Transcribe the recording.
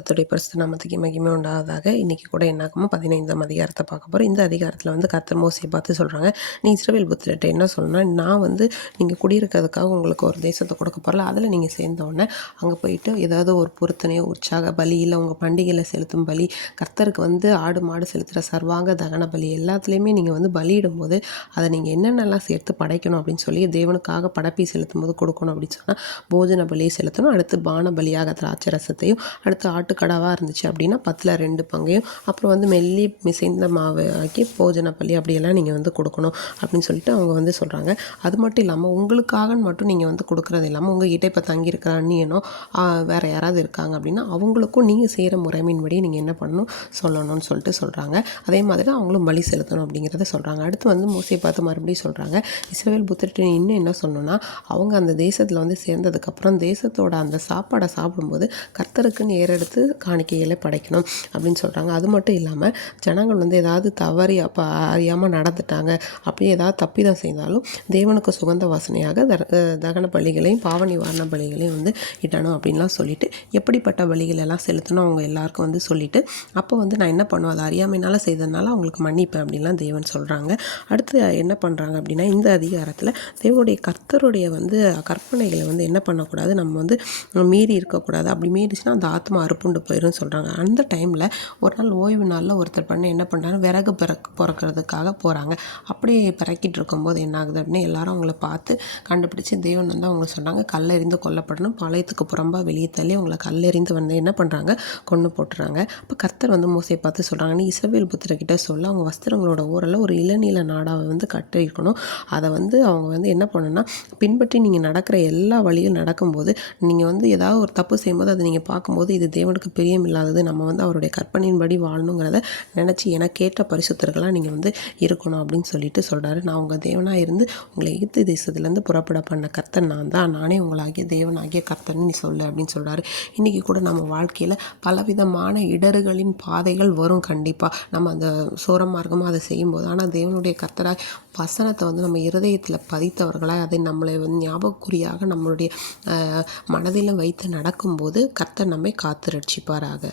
கர்த்தருடைய பரிசுத்த நாமத்துக்கு மகிமை உண்டாவதாக. இன்றைக்கி கூட என்னாகுமோ 15ஆம் அதிகாரத்தை பார்க்க போகிறோம். இந்த அதிகாரத்தில் வந்து கர்த்தர் மோசேயை பார்த்து சொல்கிறாங்க, நீ இஸ்ரவேல் புத்திரர்கிட்ட என்ன சொல்லணும்னா, நான் வந்து நீங்கள் குடியிருக்கிறதுக்காக உங்களுக்கு ஒரு தேசத்தை கொடுக்க போகிறல, அதில் நீங்கள் சேர்ந்தோடனே அங்கே போயிட்டு ஏதாவது ஒரு பொருத்தனையோ உற்சாக பலி இல்லை உங்கள் பண்டிகையில் செலுத்தும் பலி, கர்த்தருக்கு வந்து ஆடு மாடு செலுத்துகிற சர்வாங்க தகன பலி எல்லாத்துலேயுமே நீங்கள் வந்து பலியிடும்போது அதை நீங்கள் என்னென்னலாம் சேர்த்து படைக்கணும் அப்படின்னு சொல்லி தேவனுக்காக படைப்பி செலுத்தும் போது கொடுக்கணும் அப்படின்னு சொன்னால் போஜன பலியை செலுத்தணும். அடுத்து பான பலியாக திராட்சை ரசத்தையும், அடுத்து ஆட்டுக்கடாவாக இருந்துச்சு அப்படின்னா 10 பங்கையும், அப்புறம் வந்து மெல்லி மிசைந்த மாவு ஆக்கி போஜன பலி அப்படியெல்லாம் நீங்கள் வந்து கொடுக்கணும் அப்படின்னு சொல்லிட்டு அவங்க வந்து சொல்கிறாங்க. அது மட்டும் இல்லாமல் உங்களுக்காகன்னு மட்டும் நீங்கள் வந்து கொடுக்குறது இல்லாமல் உங்கள் கிட்டே இப்போ தங்கியிருக்கிற அண்ணியனோ வேறு யாராவது இருக்காங்க அப்படின்னா அவங்களுக்கும் நீங்கள் செய்கிற முறைமையின்படி நீங்கள் என்ன பண்ணணும் சொல்லணும்னு சொல்லிட்டு சொல்கிறாங்க. அதே மாதிரி தான் அவங்களும் பலி செலுத்தணும் அப்படிங்கிறத சொல்கிறாங்க. அடுத்து வந்து மோசேயை பார்த்து மறுபடியும் சொல்கிறாங்க, இஸ்ரவேல் புத்திரர்கிட்ட இன்னும் என்ன சொல்லணும்னா, அவங்க அந்த தேசத்தில் வந்து சேர்ந்ததுக்கப்புறம் தேசத்தோட அந்த சாப்பாடை சாப்பிடும்போது கர்த்தருக்குன்னு ஏறெடுத்து காணிக்கைகளை படைக்கணும் அப்படின்னு சொல்கிறாங்க. அது மட்டும் இல்லாமல் ஜனங்கள் வந்து ஏதாவது தவறி அப்போ அறியாமல் நடந்துட்டாங்க, அப்படி ஏதாவது தப்பிதம் செய்தாலும் தேவனுக்கு சுகந்த வாசனையாக தகன பலிகளையும் பாவ நிவாரண பலிகளையும் வந்து இடணும் அப்படின்லாம் சொல்லிட்டு எப்படிப்பட்ட பலிகள் எல்லாம் செலுத்தணும் அவங்க எல்லாருக்கும் வந்து சொல்லிவிட்டு, அப்போ வந்து நான் என்ன பண்ணுவேன் அதை அறியாமையினால செய்ததுனால அவங்களுக்கு மன்னிப்பேன் அப்படின்லாம் தேவன் சொல்கிறாங்க. அடுத்து என்ன பண்ணுறாங்க அப்படின்னா, இந்த அதிகாரத்தில் தேவனுடைய கர்த்தருடைய வந்து கற்பனைகளை வந்து என்ன பண்ணக்கூடாது, நம்ம வந்து மீறி இருக்கக்கூடாது. அப்படி மீறிச்சுன்னா அந்த ஆத்மா அறுப்புண்டு போயிடும் சொல்கிறாங்க. அந்த டைமில் ஒரு நாள் ஓய்வு நாளில் ஒருத்தர் என்ன பண்ணுறாங்க, விறகு பிறக்கிறதுக்காக போகிறாங்க. அப்படியே பிறக்கிட்டு இருக்கும்போது என்ன ஆகுது அப்படின்னு எல்லாரும் அவங்கள பார்த்து கண்டுபிடிச்சி தேவன் வந்து அவங்க சொன்னாங்க, கல்லெறிந்து கொல்லப்படணும், பாளையத்துக்கு புறம்பாக வெளியே தள்ளி அவங்கள கல்லெறிந்து வந்து என்ன பண்ணுறாங்க, கொன்று போட்டுறாங்க. அப்போ கர்த்தர் வந்து மோசேயை பார்த்து சொல்கிறாங்க, நீ இஸ்ரவேல் புத்திரர்கிட்ட சொல்ல அவங்க வஸ்திரங்களோட ஊரில் ஒரு இளநீல நாடாவை வந்து கட்டியிருக்கணும். அதை வந்து அவங்க வந்து என்ன பண்ணணும்னா பின்பற்றி நீங்கள் நடக்கிற எல்லா வழியும் நடக்கும்போது நீங்கள் வந்து ஏதாவது ஒரு தப்பு செய்யும்போது அதை நீங்கள் பார்க்கும்போது இது தேவனுக்கு பிரியம் இல்லாதது, நம்ம வந்து அவருடைய கற்பனையின்படி வாழணுங்கிறத நினச்சி எனக்கேற்ற பரிசுத்தர்களாக நீங்கள் வந்து இருக்கணும் அப்படின்னு சொல்லிட்டு சொல்கிறாரு. நான் உங்கள் தேவனாக இருந்து உங்களை எகிப்து தேசத்துலேருந்து புறப்பட பண்ண கர்த்தர் நான் தான், நானே உங்களாகிய தேவனாகிய கர்த்தர்னு நீ சொல்லு அப்படின்னு சொல்கிறாரு. இன்றைக்கி கூட நம்ம வாழ்க்கையில் பலவிதமான இடர்களின் பாதைகள் வரும். கண்டிப்பாக நம்ம அந்த சோர மார்க்கமாக அதை செய்யும்போது, ஆனால் தேவனுடைய கர்த்தராக வசனத்தை வந்து நம்ம இருதயத்தில் பதித்தவர்களாக அதை நம்மளை வந்து ஞாபகக்குறியாக நம்மளுடைய மனதிலும் வைத்து நடக்கும்போது கர்த்தர் நம்மை காத்து ரட்சிப்பாராக.